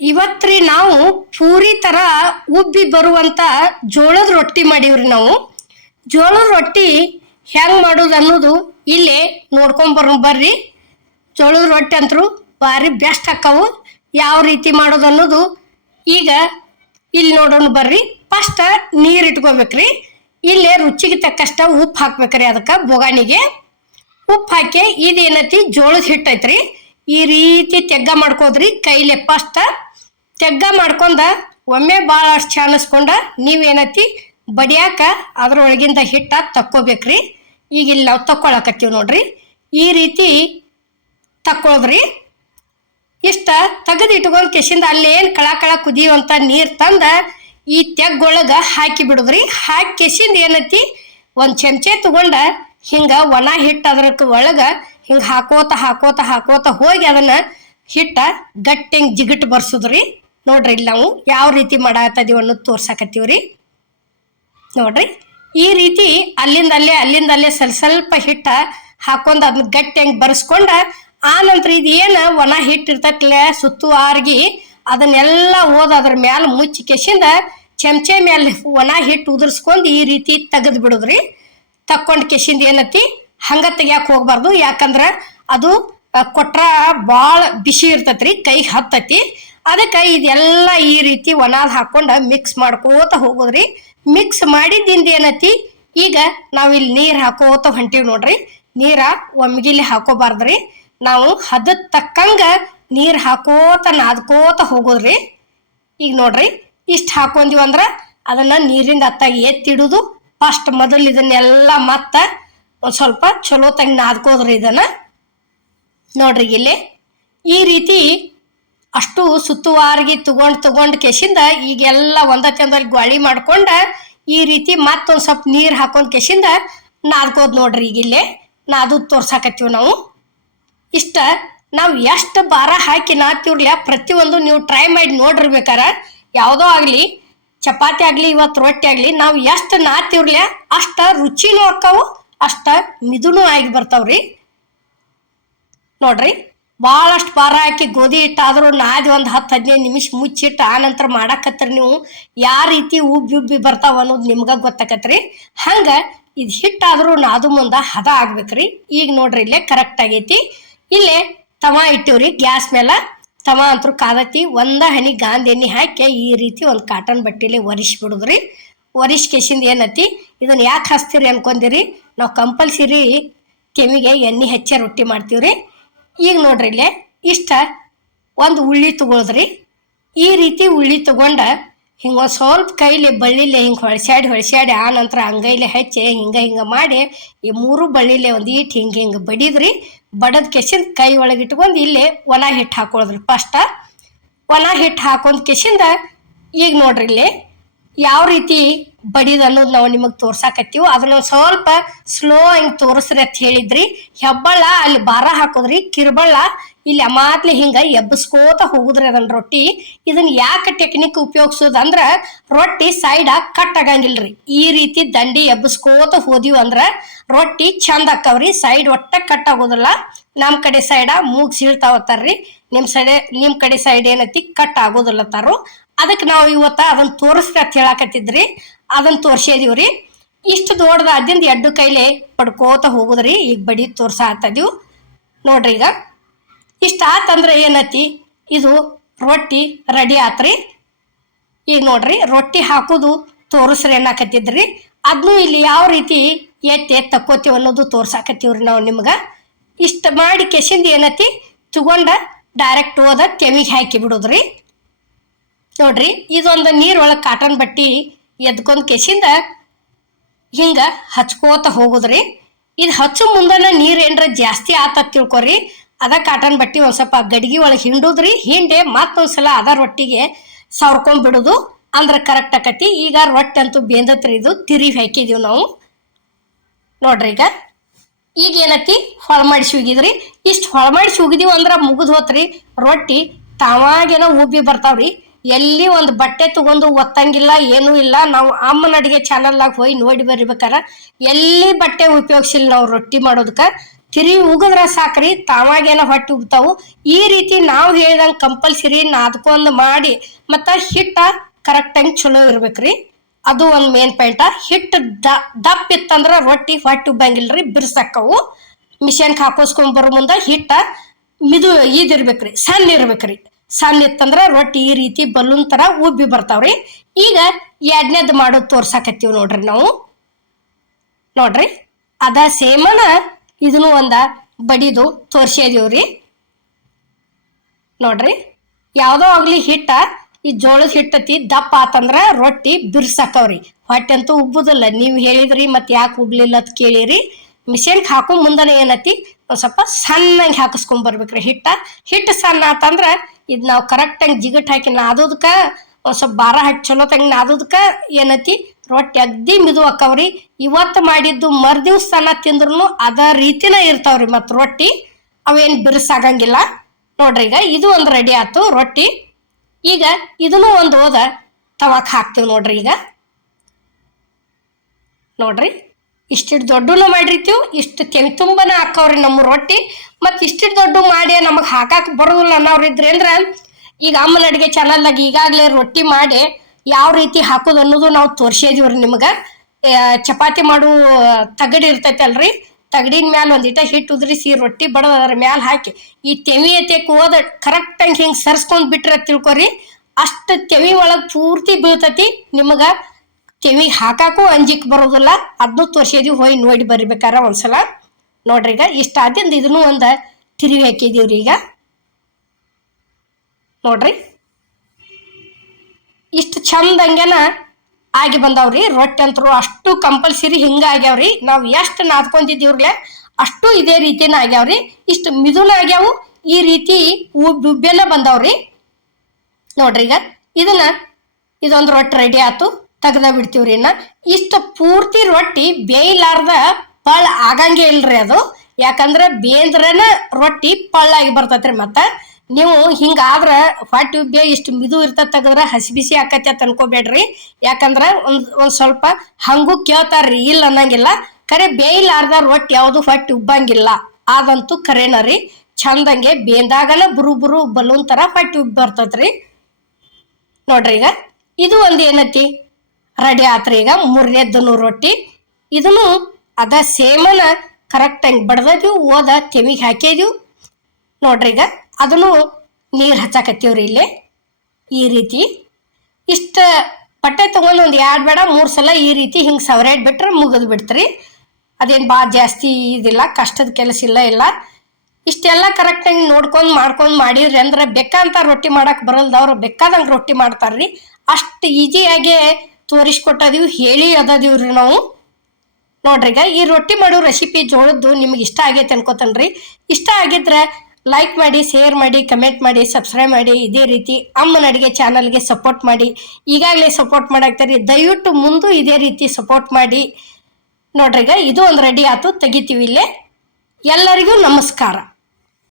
ಇವತ್ರಿ ನಾವು ಪೂರಿ ತರ ಉಬ್ಬಿ ಬರುವಂತ ಜೋಳದ ರೊಟ್ಟಿ ಮಾಡೀವ್ರಿ ನಾವು. ಜೋಳದ ರೊಟ್ಟಿ ಹೆಂಗ್ ಮಾಡೋದು ಅನ್ನೋದು ಇಲ್ಲೇ ನೋಡ್ಕೊಂಡ್ ಬರೋ ಬರ್ರಿ. ಜೋಳದ ರೊಟ್ಟಿ ಅಂತರೂ ಭಾರಿ ಬೆಸ್ಟ್ ಆಕ್ಕವು ಯಾವ ರೀತಿ ಮಾಡೋದು ಅನ್ನೋದು ಈಗ ಇಲ್ಲಿ ನೋಡೋಣ ಬರ್ರಿ. ಫಸ್ಟ್ ನೀರು ಇಟ್ಕೋಬೇಕ್ರಿ. ಇಲ್ಲೇ ರುಚಿಗೆ ತಕ್ಕಷ್ಟ ಉಪ್ಪು ಹಾಕ್ಬೇಕ್ರಿ ಅದಕ್ಕೆ ಬೊಗಾಣಿಗೆ. ಉಪ್ಪು ಹಾಕಿ ಇದೇನತಿ ಜೋಳದ ಹಿಟ್ಟು ಐತ್ರಿ. ಈ ರೀತಿ ತೆಗ್ಗ ಮಾಡ್ಕೋದ್ರಿ ಕೈಲೆ ಫಸ್ಟ್ ತೆಗ್ಗ ಮಾಡ್ಕೊಂಡ ಒಮ್ಮೆ ಭಾಳ ಅಷ್ಟು ಚಾಣಿಸ್ಕೊಂಡ ನೀವೇನತಿ? ಬಡಿಯಾಕ ಅದ್ರೊಳಗಿಂದ ಹಿಟ್ಟ ತಕ್ಕೋಬೇಕ್ರಿ. ಈಗ ಇಲ್ಲಿ ನಾವು ತಕ್ಕೊಳಕತ್ತೀವಿ ನೋಡ್ರಿ. ಈ ರೀತಿ ತಕ್ಕೊಳದ್ರಿ. ಇಷ್ಟ ತೆಗೆದು ಕೆಸಿಂದ ಕೆಸಿಂದ ಅಲ್ಲೇನು ಕಳ ಕಳ ಕುದಿಯುವಂಥ ನೀರು ತಂದ ಈ ತೆಗ್ಗೊಳಗೆ ಹಾಕಿ ಬಿಡುದ್ರಿ. ಹಾಕಿ ಕೆಸಿಂದ ಏನೈತಿ? ಒಂದು ಚಮಚೆ ತಗೊಂಡ ಹಿಂಗೆ ಒಣ ಹಿಟ್ಟು ಅದ್ರಕ್ಕೆ ಒಳಗೆ ಹಿಂಗೆ ಹಾಕೋತ ಹಾಕೋತ ಹಾಕೋತ ಹೋಗಿ ಅದನ್ನು ಹಿಟ್ಟ ಗಟ್ಟಿ ಜಿಗಿಟ್ ಬರ್ಸುದ್ರಿ. ನೋಡ್ರಿ ಇಲ್ಲಿ ನಾವು ಯಾವ ರೀತಿ ಮಾಡಾತದೀವಿ ಅನ್ನೋದು ತೋರ್ಸಾಕತ್ತೀವ್ರಿ. ನೋಡ್ರಿ, ಈ ರೀತಿ ಅಲ್ಲಿಂದ ಅಲ್ಲೇ ಅಲ್ಲಿಂದ ಅಲ್ಲೇ ಸ್ವಲ್ಪ ಸ್ವಲ್ಪ ಹಿಟ್ಟ ಹಾಕೊಂಡು ಅದನ್ನ ಗಟ್ಟಿ ಹಂಗೆ ಬರ್ಸ್ಕೊಂಡ, ಆ ನಂತರ ಇದು ಏನು ಒಣ ಹಿಟ್ಟು ಇರ್ತೈತಿಲ್ಲ ಸುತ್ತು ಆರ್ಗಿ ಅದನ್ನೆಲ್ಲ ಓದ ಅದ್ರ ಮ್ಯಾಲ ಮುಚ್ಚಿ ಕೆಸಿಂದ ಚಮಚೆ ಮೇಲೆ ಒಣ ಹಿಟ್ಟು ಉದುರ್ಸ್ಕೊಂಡು ಈ ರೀತಿ ತೆಗೆದು ಬಿಡುದ್ರಿ. ತಕ್ಕೊಂಡ್ ಕೆಸಿಂದ ಏನತಿ ಹಂಗ ತೆಗಿಯಾಕ ಹೋಗ್ಬಾರ್ದು, ಯಾಕಂದ್ರೆ ಅದು ಕೊಟ್ರ ಭಾಳ ಬಿಸಿ ಇರ್ತೈತ್ರಿ, ಕೈಗೆ ಹತ್ತತಿ. ಅದಕ್ಕೆ ಇದೆಲ್ಲ ಈ ರೀತಿ ಒಣಾದ್ ಹಾಕೊಂಡು ಮಿಕ್ಸ್ ಮಾಡ್ಕೋತ ಹೋಗೋದ್ರಿ. ಮಿಕ್ಸ್ ಮಾಡಿದ್ದಿಂದ ಏನತಿ? ಈಗ ನಾವು ಇಲ್ಲಿ ನೀರು ಹಾಕೋತ ಹೊಂಟಿವಿ ನೋಡ್ರಿ. ನೀರ ಒಮ್ಗಿಲಿ ಹಾಕೋಬಾರ್ದ್ರಿ. ನಾವು ಹದ ತಕ್ಕಂಗ ನೀರು ಹಾಕೋತ ನಾದ್ಕೋತ ಹೋಗೋದ್ರಿ. ಈಗ ನೋಡ್ರಿ, ಇಷ್ಟ ಹಾಕೊಂದಿವಿ ಅಂದ್ರ ಅದನ್ನ ನೀರಿಂದ ಅತ್ತಾಗ ಎತ್ತಿಡುದು. ಫಸ್ಟ್ ಮೊದಲು ಇದನ್ನೆಲ್ಲ ಮತ್ತ ಒಂದು ಸ್ವಲ್ಪ ಚಲೋ ತಂಗಿ ನಾದ್ಕೋದ್ರಿ ಇದನ್ನ. ನೋಡ್ರಿ ಇಲ್ಲಿ. ಈ ರೀತಿ ಅಷ್ಟು ಸುತ್ತುವಾರಿಗೆ ತಗೊಂಡ್ ತಗೊಂಡ್ ಕೆಸಿಂದ ಈಗೆಲ್ಲ ಒಂದ ಚಂದಲ್ಲಿ ಗ್ವಾಳಿ ಮಾಡ್ಕೊಂಡ ಈ ರೀತಿ ಮತ್ತೊಂದ್ ಸ್ವಲ್ಪ ನೀರ್ ಹಾಕೊಂಡ್ ಕೆಸಿಂದ ನಾದ್ಕೋದ್ ನೋಡ್ರಿ ಈಗ ಇಲ್ಲೇ. ನಾದು ತೋರ್ಸಾಕತ್ತೀವಿ ನಾವು. ಇಷ್ಟ ನಾವು ಎಷ್ಟು ಭಾರ ಹಾಕಿ ನಾತಿವ್ರಲ್ಲ ಪ್ರತಿಯೊಂದು ನೀವು ಟ್ರೈ ಮಾಡಿ ನೋಡಿರ್ಬೇಕಾರ ಯಾವುದೋ ಆಗಲಿ, ಚಪಾತಿ ಆಗಲಿ, ಇವತ್ತು ರೊಟ್ಟಿ ಆಗಲಿ, ನಾವು ಎಷ್ಟು ನಾತಿವ್ರಲ್ಲ ಅಷ್ಟ ರುಚಿನೂ ಅಕ್ಕವು, ಅಷ್ಟ ಮಿದುನೂ ಆಗಿ ಬರ್ತಾವ್ರಿ. ನೋಡ್ರಿ. ಭಾಳಷ್ಟು ಭಾರ ಹಾಕಿ ಗೋಧಿ ಹಿಟ್ಟಾದ್ರೂ ನಾದಿ ಒಂದು ಹತ್ತು, ಹದಿನೈದು ನಿಮಿಷ ಮುಚ್ಚಿಟ್ಟು ಆ ನಂತರ ಮಾಡಾಕತ್ರಿ ನೀವು. ಯಾವ ರೀತಿ ಉಬ್ಬಿ ಉಬ್ಬಿ ಬರ್ತಾವ ಅನ್ನೋದು ನಿಮ್ಗ ಗೊತ್ತಾಕತ್ರಿ. ಹಂಗೆ ಇದು ಹಿಟ್ಟಾದ್ರೂ ನಾದು ಮುಂದೆ ಹದ ಆಗ್ಬೇಕ್ರಿ. ಈಗ ನೋಡ್ರಿ ಇಲ್ಲೇ ಕರೆಕ್ಟ್ ಆಗೈತಿ. ಇಲ್ಲೇ ತವ ಇಟ್ಟಿವ್ರಿ ಗ್ಯಾಸ್ ಮೇಲೆ ತವ ಅಂತೂ ಕಾದತಿ ಒಂದ ಹನಿ ಗಾಂಧಿ ಎಣ್ಣೆ ಹಾಕಿ ಈ ರೀತಿ ಒಂದು ಕಾಟನ್ ಬಟ್ಟೆಲಿ ಒರಿಸ್ಬಿಡುದ್ರಿ ಬಿಡುದ್ರಿ. ಒರಿಸ್ ಕೆಸಿಂದ ಏನತಿ? ಇದನ್ನ ಯಾಕೆ ಹಚ್ತೀರಿ ಅನ್ಕೊಂಡಿರಿ ನಾವು ಕಂಪಲ್ಸರಿ ಕೆಮಿಗೆ ಎಣ್ಣೆ ಹೆಚ್ಚೆ ರೊಟ್ಟಿ ಮಾಡ್ತೀವ್ರಿ. ಈಗ ನೋಡ್ರಿ ಇಲ್ಲೇ, ಇಷ್ಟ ಒಂದು ಉಳ್ಳಿ ತಗೊಳದ್ರಿ. ಈ ರೀತಿ ಉಳ್ಳಿ ತಗೊಂಡ ಹಿಂಗ ಒಂದು ಸ್ವಲ್ಪ ಕೈಲಿ ಬಳ್ಳಿಲೆ ಹಿಂಗೆ ಹೊಳ್ಸ್ಯಾಡಿ ಹೊಳ್ಸ್ಯಾಡಿ, ಆ ನಂತರ ಅಂಗೈಲೆ ಹಚ್ಚಿ ಹಿಂಗ ಹಿಂಗ ಮಾಡಿ ಈ ಮೂರು ಬಳ್ಳಿಲೆ ಒಂದು ಇಟ್ಟು ಹಿಂಗೆ ಹಿಂಗೆ ಬಡಿದ್ರಿ. ಬಡದ ಕೆಸಿಂದ ಕೈ ಒಳಗೆ ಇಟ್ಕೊಂಡು ಇಲ್ಲಿ ಒಣ ಹಿಟ್ಟು ಹಾಕೊಳದ್ರಿ. ಫಸ್ಟ ಒಣ ಹಿಟ್ಟು ಹಾಕೊಂಡ್ ಕೆಸಿಂದ ಈಗ ನೋಡ್ರಿ ಇಲ್ಲಿ ಯಾವ ರೀತಿ ಬಡಿದು ಅನ್ನೋದು ನಾವು ನಿಮಗೆ ತೋರ್ಸಾಕತ್ತೀವಿ ಅದನ್ನ ಸ್ವಲ್ಪ ಸ್ಲೋ ಹಿಂಗೆ ತೋರಿಸ್ರಿ ಅಂತ ಹೇಳಿದ್ರಿ. ಹೆಬ್ಬಳ್ಳ ಅಲ್ಲಿ ಭಾರ ಹಾಕೋದ್ರಿ, ಕಿರ್ಬಳ್ಳ ಇಲ್ಲಿ ಅಮಾತ್ಲಿ ಹಿಂಗ ಎಬ್ಬಸ್ಕೋತ ಹೋಗುದ್ರಿ ಅದನ್ನ ರೊಟ್ಟಿ. ಇದನ್ನ ಯಾಕೆ ಟೆಕ್ನಿಕ್ ಉಪಯೋಗಿಸೋದಂದ್ರ ರೊಟ್ಟಿ ಸೈಡ ಕಟ್ ಆಗಂಗಿಲ್ರಿ. ಈ ರೀತಿ ದಂಡಿ ಎಬ್ಬಸ್ಕೋತ ಹೋದಿವಿ ಅಂದ್ರ ರೊಟ್ಟಿ ಚಂದ ಅಕ್ಕವ್ರಿ ಸೈಡ್ ಒಟ್ಟ ಕಟ್ ಆಗೋದಿಲ್ಲ. ನಮ್ಮ ಕಡೆ ಸೈಡ ಮೂಗ್ ಸೀಳ್ತಾವತ್ತಾರ್ರಿ ನಿಮ್ ಸೈಡ್, ನಿಮ್ ಕಡೆ ಸೈಡ್ ಏನೈತಿ ಕಟ್ ಆಗೋದಿಲ್ಲ ತಾರು ಅದಕ್ಕೆ ನಾವು ಇವತ್ತ ಅದನ್ನ ತೋರಿಸ್ರಿ ಅಂತ ಹೇಳಾಕತ್ತಿದ್ರಿ. ಅದನ್ನ ತೋರ್ಸಿದೀವ್ರಿ ಇಷ್ಟು ದೊಡ್ಡದಾದಿಂದ ಎಡ್ಡು ಕೈಲಿ ಪಡ್ಕೋತ ಹೋಗುದ್ರಿ. ಈಗ ಬಡಿ ತೋರ್ಸಾತದೀವ್ ನೋಡ್ರಿ ಈಗ. ಇಷ್ಟ ಆತಂದ್ರೆ ಏನತಿ? ಇದು ರೊಟ್ಟಿ ರೆಡಿ ಆತ್ರಿ. ಈಗ ನೋಡ್ರಿ, ರೊಟ್ಟಿ ಹಾಕೋದು ತೋರಿಸ್ರಿ ಅನ್ನಕತ್ತಿದ್ರಿ. ಅದನ್ನು ಇಲ್ಲಿ ಯಾವ ರೀತಿ ಎತ್ತಿ ಎತ್ತಿ ತಕ್ಕೋತೀವಿ ಅನ್ನೋದು ತೋರ್ಸಾಕತ್ತೀವ್ರಿ ನಾವು ನಿಮ್ಗೆ. ಇಷ್ಟ ಮಾಡಿ ಕೆಸಿಂದ ಏನತಿ? ತಗೊಂಡ ಡೈರೆಕ್ಟ್ ಹೋದ ತೆವಿಗೆ ಹಾಕಿ ಬಿಡೋದ್ರಿ. ನೋಡ್ರಿ, ಇದೊಂದು ನೀರೊಳಗೆ ಕಾಟನ್ ಬಟ್ಟಿ ಎದ್ಕೊಂಡ್ ಕೆಸಿಂದ ಹಿಂಗ ಹಚ್ಕೋತ ಹೋಗುದ್ರಿ. ಇದು ಹಚ್ಚು ಮುಂದನ ನೀರು ಏನರ ಜಾಸ್ತಿ ಆತ ತಿಳ್ಕೊರಿ. ಅದ ಕಾಟನ್ ಬಟ್ಟಿ ಒಂದು ಸ್ವಲ್ಪ ಗಡಿಗೆ ಒಳಗೆ ಹಿಂಡುದ್ರಿ, ಹಿಂಡೆ ಮತ್ತೊಂದ್ಸಲ ಅದ ರೊಟ್ಟಿಗೆ ಸವರ್ಕೊಂಡ್ ಬಿಡುದು. ಅಂದ್ರ ಕರೆಕ್ಟ್ ಆಕತಿ. ಈಗ ರೊಟ್ಟಿ ಅಂತೂ ಬೇಂದತ್ರಿ ಇದು, ತಿರಿ ಹಾಕಿದೀವಿ ನಾವು. ನೋಡ್ರಿ ಈಗ. ಈಗ ಏನತಿ? ಹೊಳ ಮಾಡಿ ಹೋಗಿದ್ರಿ ಇಷ್ಟು ಹೊಳ ಮಾಡಿಸಿ ಹೋಗಿದೀವಿ ಅಂದ್ರೆ ಮುಗಿದ್ ಹೋತ್ರಿ. ರೊಟ್ಟಿ ತಾವಾಗೇನೋ ಉಬ್ಬಿ ಬರ್ತಾವ್ರಿ. ಎಲ್ಲಿ ಒಂದು ಬಟ್ಟೆ ತಗೊಂಡು ಒತ್ತಂಗಿಲ್ಲ, ಏನೂ ಇಲ್ಲ. ನಾವು ಅಮ್ಮನ ಅಡಿಗೆ ಚಾನಲ್ನಾಗ ಹೋಗಿ ನೋಡಿ ಬರ್ಬೇಕಾರ. ಎಲ್ಲಿ ಬಟ್ಟೆ ಉಪಯೋಗಿಸಿಲ್ಲ ನಾವು ರೊಟ್ಟಿ ಮಾಡೋದಕ್ಕೆ ತಿರಿ ಉಗದ್ರ ಸಾಕ್ರಿ, ತಾವಾಗೇನ ಹೊಟ್ಟೆ ಉಬ್ತಾವು. ಈ ರೀತಿ ನಾವು ಹೇಳ್ದಂಗೆ ಕಂಪಲ್ಸರಿ ನಾದ್ಕೊಂಡು ಮಾಡಿ, ಮತ್ತು ಹಿಟ್ಟ ಕರೆಕ್ಟಾಗಿ ಚಲೋ ಇರ್ಬೇಕ್ರಿ. ಅದು ಒಂದು ಮೇನ್ ಪಾಯಿಂಟ ಹಿಟ್ಟು ದ, ದಪ್ಪ ಇತ್ತಂದ್ರೆ ರೊಟ್ಟಿ ಹೊಟ್ಟೆ ಉಬ್ಬಂಗಿಲ್ರಿ ಬಿರ್ಸಕ್ಕವು ಮಿಷನ್ಗೆ ಹಾಕೋಸ್ಕೊಂಡ್ ಬರೋ ಮುಂದೆ ಹಿಟ್ಟ ಮಿದು ಇದಿರ್ಬೇಕ್ರಿ ಸಣ್ಣ ಇರ್ಬೇಕ್ರಿ. ಸಣ್ಣ ಇತ್ತಂದ್ರ ರೊಟ್ಟಿ ಈ ರೀತಿ ಬಲೂನ್ ತರ ಉಬ್ಬಿ ಬರ್ತಾವ್ರಿ. ಈಗ ಎರಡನೇದು ಮಾಡೋದು ತೋರ್ಸಾಕತ್ತೀವಿ ನೋಡ್ರಿ ನಾವು. ನೋಡ್ರಿ, ಅದ ಸೇಮನ ಇದನ್ನು ಒಂದ ಬಡಿದು ತೋರ್ಸಿದೀವ್ರಿ ನೋಡ್ರಿ, ಯಾವ್ದೋ ಆಗ್ಲಿ ಹಿಟ್ಟ, ಈ ಜೋಳದ ಹಿಟ್ಟತಿ ದಪ್ಪ ಆತಂದ್ರ ರೊಟ್ಟಿ ಬಿರ್ಸಾಕವ್ರಿ. ಹೊಟ್ಟೆ ಅಂತೂ ಉಬ್ಬುದಿಲ್ಲ, ನೀವು ಹೇಳಿದ್ರಿ ಮತ್ತೆ ಯಾಕೆ ಉಬ್ಲಿಲ್ಲ ಅಂತ ಕೇಳಿರಿ. ಮಿಷನ್ಗೆ ಹಾಕೋ ಮುಂದನೆ ಏನತಿ? ಒಂದು ಸ್ವಲ್ಪ ಸಣ್ಣಗೆ ಹಾಕಿಸ್ಕೊಂಡ್ ಬರ್ಬೇಕ್ರಿ ಹಿಟ್ಟ. ಹಿಟ್ಟು ಸಣ್ಣ ಆತಂದ್ರೆ ಇದು ನಾವು ಕರೆಕ್ಟಾಗಿ ಜಿಗಟ್ ಹಾಕಿ ನಾದೋದಕ್ಕೆ, ಒಂದು ಸ್ವಲ್ಪ ಭಾರ ಹಾಕಿ ಚಲೋ ತಂಗ ನಾದೋದಕ್ಕೆ ಏನತಿ? ರೊಟ್ಟಿ ಅಗ್ದಿ ಮಿದು ಅಕ್ಕವ್ರಿ ಇವತ್ತು ಮಾಡಿದ್ದು ಮರ್ದಿವ್ಸ ತನ ತಿಂದ್ರು ಅದ ರೀತಿನ ಇರ್ತಾವ್ರಿ ಮತ್ತು ರೊಟ್ಟಿ. ಅವೇನ್ ಬಿರುಸಾಗಂಗಿಲ್ಲ. ನೋಡ್ರಿ ಈಗ ಇದು ಒಂದು ರೆಡಿ ಆತು ರೊಟ್ಟಿ. ಈಗ ಇದನ್ನು ಒಂದು ಓದ ತವಾಕ್ ಹಾಕ್ತೀವಿ ನೋಡ್ರಿ ಈಗ. ನೋಡ್ರಿ. ಇಷ್ಟಿಟ್ಟು ದೊಡ್ಡನು ಮಾಡಿರ್ತೀವಿ, ಇಷ್ಟು ತೆನೆ ತುಂಬನ ಹಾಕವ್ರಿ ನಮ್ಮ ರೊಟ್ಟಿ. ಮತ್ತು ಇಷ್ಟಿಟ್ಟು ದೊಡ್ಡ ಮಾಡಿ ನಮಗೆ ಹಾಕಕ್ಕೆ ಬರೋದಿಲ್ಲ ಅನ್ನೋರಿದ್ರೆ ಅಂದ್ರೆ, ಈಗ ಅಮ್ಮನ ಅಡುಗೆ ಚಾನಲ್ದಾಗ ಈಗಾಗಲೇ ರೊಟ್ಟಿ ಮಾಡಿ ಯಾವ ರೀತಿ ಹಾಕೋದು ಅನ್ನೋದು ನಾವು ತೋರ್ಸಿದೀವ್ರಿ ನಿಮ್ಗೆ. ಚಪಾತಿ ಮಾಡು ತಗಡಿ ಇರ್ತೈತೆ ಅಲ್ರಿ ತಗಡಿನ ಮ್ಯಾಲ ಒಂದಿಟ ಹಿಟ್ಟು ಉದುರಿಸಿ ರೊಟ್ಟಿ ಬಡದ ಅದ್ರ ಮ್ಯಾಲ ಹಾಕಿ, ಈ ತೆವಿ ಕೋದ ಹೋದ ಕರೆಕ್ಟಾಗಿ ಹಿಂಗೆ ಸರ್ಸ್ಕೊಂಡ್ ಬಿಟ್ರೆ ತಿಳ್ಕೊರಿ, ಅಷ್ಟು ತೆವಿ ಒಳಗೆ ಪೂರ್ತಿ ಬೀಳ್ತತಿ ನಿಮಗೆ. ತೆವಿಗೆ ಹಾಕಾಕು ಅಂಜಿಕ್ ಬರೋದಿಲ್ಲ. ಅದನ್ನು ತೋರಿಸಿದೀವಿ ಹೋಗಿ ನೋಡಿ ಬರ್ಬೇಕಾರ ಒಂದ್ಸಲ. ನೋಡ್ರಿ ಈಗ ಇಷ್ಟ ಆದಿಂದ ಇದನ್ನು ಒಂದು ತಿರುವಿ ಹಾಕಿದೀವ್ರಿ ಈಗ. ನೋಡ್ರಿ. ಇಷ್ಟು ಚಂದಂಗೆನ ಆಗಿ ಬಂದಾವ್ರಿ. ರೊಟ್ಟಿ ಅಂತರು ಅಷ್ಟು ಕಂಪಲ್ಸರಿ ಹಿಂಗ ಆಗ್ಯಾವ್ರಿ. ನಾವು ಎಷ್ಟು ನಾದ್ಕೊಂಡಿದ್ದೀವ್ರಲೆ ಅಷ್ಟು ಇದೇ ರೀತಿನ ಆಗ್ಯಾವ್ರಿ. ಇಷ್ಟು ಮಿದುನ ಆಗ್ಯಾವು. ಈ ರೀತಿ ಉಬ್ಬೆಲ್ಲ ಬಂದಾವ್ರಿ. ನೋಡ್ರಿ ಈಗ, ಇದನ್ನ, ಇದೊಂದು ರೊಟ್ಟಿ ರೆಡಿ ಆತು. ತೆಗ್ದ ಬಿಡ್ತೀವ್ರಿ ಇನ್ನ. ಇಷ್ಟು ಪೂರ್ತಿ ರೊಟ್ಟಿ ಬೇಯ್ಲಾರ್ದ ಪಳ್ ಆಗಂಗೆ ಇಲ್ರಿ ಅದು. ಯಾಕಂದ್ರೆ ಬೇಂದ್ರನ ರೊಟ್ಟಿ ಪಳ್ಳಾಗಿ ಬರ್ತೈತ್ರಿ ಮತ್ತೆ. ನೀವು ಹಿಂಗಾದ್ರೆ ಹೊಟ್ಟಿ ಬೇ ಇಷ್ಟು ಮಿದು ಇರ್ತ ತೆಗದ್ರ ಹಸಿ ಬಿಸಿ ಆಕತಿ ಅಂತ ಅನ್ಕೋಬೇಡ್ರಿ. ಯಾಕಂದ್ರ ಒಂದ್ ಒಂದ್ ಸ್ವಲ್ಪ ಹಂಗು ಕೇಳ್ತಾರ್ರಿ, ಇಲ್ಲ ಅನ್ನಂಗಿಲ್ಲ. ಕರೆ ಬೇಯ್ಲಾರ್ದ ರೊಟ್ಟಿ ಯಾವುದು ಹೊಟ್ಟಿ ಉಬ್ಬಂಗಿಲ್ಲ. ಅದಂತೂ ಕರೆನ ರೀ, ಚಂದಂಗೆ ಬೇಂದಾಗನ ಬುರು ಬುರು ಬಲೂನ್ ತರ ಹೊಟ್ಟಿ ಉಬ್ಬಿ ಬರ್ತೈತ್ರಿ. ನೋಡ್ರಿ ಈಗ, ಇದು ಒಂದು ಏನತಿ? ರೆಡಿ ಆತ್ರಿ ಈಗ. ಮೂರನೇದ್ದನು ರೊಟ್ಟಿ. ಇದನ್ನು ಅದ ಸೇಮನ ಕರೆಕ್ಟಾಗಿ ಬಡ್ದದ್ದು ಓದ ಕೆಮಿಗೆ ಹಾಕಿದ್ವಿ ನೋಡ್ರಿ ಈಗ, ಅದನ್ನು ನೀರು ಹಚ್ಚಾಕತ್ತೀವ್ರಿ ಇಲ್ಲಿ. ಈ ರೀತಿ. ಇಷ್ಟು ಬಟ್ಟೆ ತೊಗೊಂಡು ಒಂದು ಎರಡು ಬೇಡ, ಮೂರು ಸಲ ಈ ರೀತಿ ಹಿಂಗೆ ಸವರೇಟ್ ಬಿಟ್ರೆ ಮುಗಿದು ಬಿಡ್ತ್ರಿ. ಅದೇನು ಭಾಳ ಜಾಸ್ತಿ ಇದಿಲ್ಲ, ಕಷ್ಟದ ಕೆಲಸ ಇಲ್ಲ ಇಲ್ಲ. ಇಷ್ಟೆಲ್ಲ ಕರೆಕ್ಟಾಗಿ ನೋಡ್ಕೊಂಡು ಮಾಡ್ಕೊಂಡು ಮಾಡಿದ್ರಿ ಅಂದ್ರೆ ಬೆಕ್ಕಂತ ರೊಟ್ಟಿ ಮಾಡಕ್ಕೆ ಬರಲ್ದವ್ರು ಬೇಕಾದಂಗೆ ರೊಟ್ಟಿ ಮಾಡ್ತಾರ್ರಿ. ಅಷ್ಟು ಈಜಿಯಾಗಿ ತೋರಿಸ್ಕೊಟ್ಟದೀವಿ, ಹೇಳಿ ಅದದೀವ್ರಿ ನಾವು. ನೋಡ್ರಿ ಈಗ ಈ ರೊಟ್ಟಿ ಮಾಡೋ ರೆಸಿಪಿ ಜೋಳದ್ದು ನಿಮ್ಗೆ ಇಷ್ಟ ಆಗೈತೆ ಅನ್ಕೋತನ್ರಿ. ಇಷ್ಟ ಆಗಿದ್ರೆ ಲೈಕ್ ಮಾಡಿ ಶೇರ್ ಮಾಡಿ ಕಮೆಂಟ್ ಮಾಡಿ ಸಬ್ಸ್ಕ್ರೈಬ್ ಮಾಡಿ. ಇದೇ ರೀತಿ ಅಮ್ಮನ ಅಡುಗೆ ಚಾನಲ್ಗೆ ಸಪೋರ್ಟ್ ಮಾಡಿ. ಈಗಾಗಲೇ ಸಪೋರ್ಟ್ ಮಾಡಾಕ್ತಾರೆ. ದಯವಿಟ್ಟು ಮುಂದೂ ಇದೇ ರೀತಿ ಸಪೋರ್ಟ್ ಮಾಡಿ. ನೋಡ್ರಿ ಇದು ಒಂದು ರೆಡಿ ಆಯ್ತು ತೆಗಿತೀವಿ ಇಲ್ಲೇ. ಎಲ್ಲರಿಗೂ ನಮಸ್ಕಾರ.